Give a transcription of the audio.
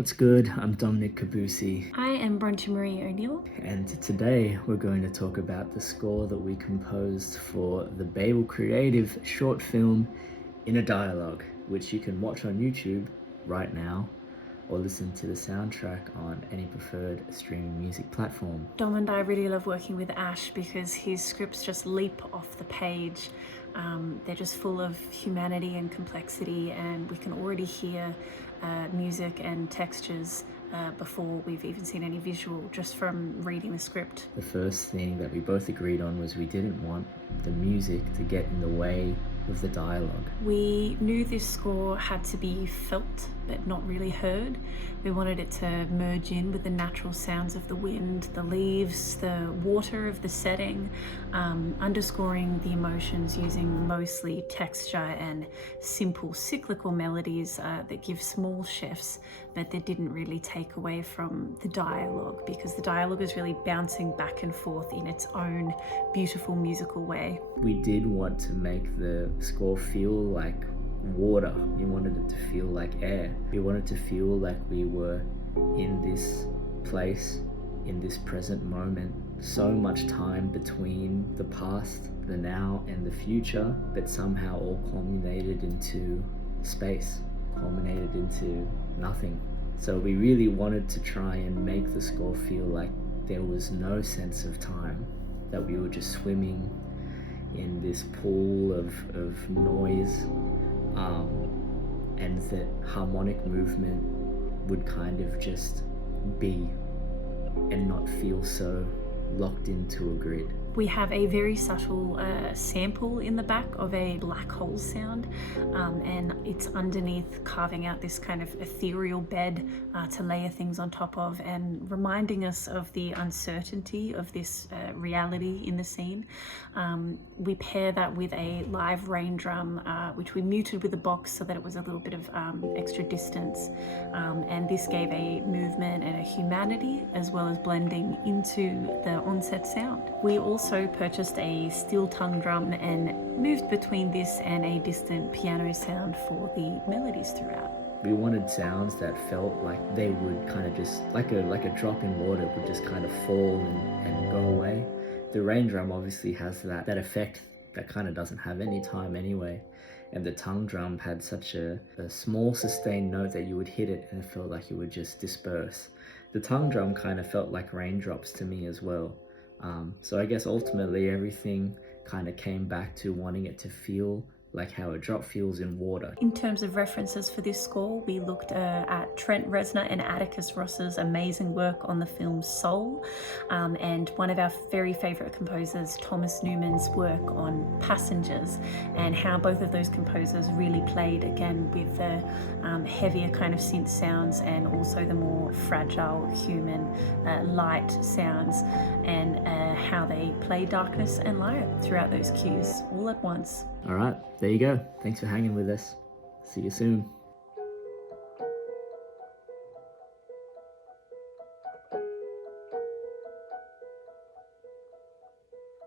What's good? I'm Dominic Cabusi, I am Bronte Maree O'Neill. and today we're going to talk about the score that we composed for the Babel creative short film Inner Dialogue, which you can watch on YouTube right now or listen to the soundtrack on any preferred streaming music platform. Dom and I really love working with Ash because his scripts just leap off the page. They're just full of humanity and complexity, and we can already hear music and textures before we've even seen any visual, just from reading the script. The first thing that we both agreed on was we didn't want the music to get in the way of the dialogue. We knew this score had to be felt but not really heard. We wanted it to merge in with the natural sounds of the wind, the leaves, the water of the setting, underscoring the emotions using mostly texture and simple cyclical melodies that give small shifts, but that didn't really take away from the dialogue, because the dialogue is really bouncing back and forth in its own beautiful musical way. We did want to make the score feel like water. We wanted it to feel like air. We wanted to feel like we were in this place, in this present moment. So much time between the past, the now, and the future, but somehow all culminated into space, culminated into nothing. So we really wanted to try and make the score feel like there was no sense of time, that we were just swimming in this pool of noise, and that harmonic movement would kind of just be and not feel so locked into a grid. We have a very subtle sample in the back of a black hole sound, and it's underneath, carving out this kind of ethereal bed to layer things on top of, and reminding us of the uncertainty of this reality in the scene. We pair that with a live rain drum, which we muted with a box so that it was a little bit of extra distance, and this gave a movement and a humanity as well as blending into the onset sound. We also purchased a steel tongue drum and moved between this and a distant piano sound for the melodies throughout. We wanted sounds that felt like they would kind of just, like a drop in water, would just kind of fall and go away. The rain drum obviously has that effect that kind of doesn't have any time anyway. And the tongue drum had such a small sustained note that you would hit it and it felt like it would just disperse. The tongue drum kind of felt like raindrops to me as well. So I guess ultimately everything kind of came back to wanting it to feel like how a drop feels in water. In terms of references for this score, we looked at Trent Reznor and Atticus Ross's amazing work on the film Soul, and one of our very favourite composers, Thomas Newman's work on Passengers, and how both of those composers really played again with the heavier kind of synth sounds and also the more fragile human light sounds, and how they play darkness and light throughout those cues all at once. All right, there you go. Thanks for hanging with us. See you soon.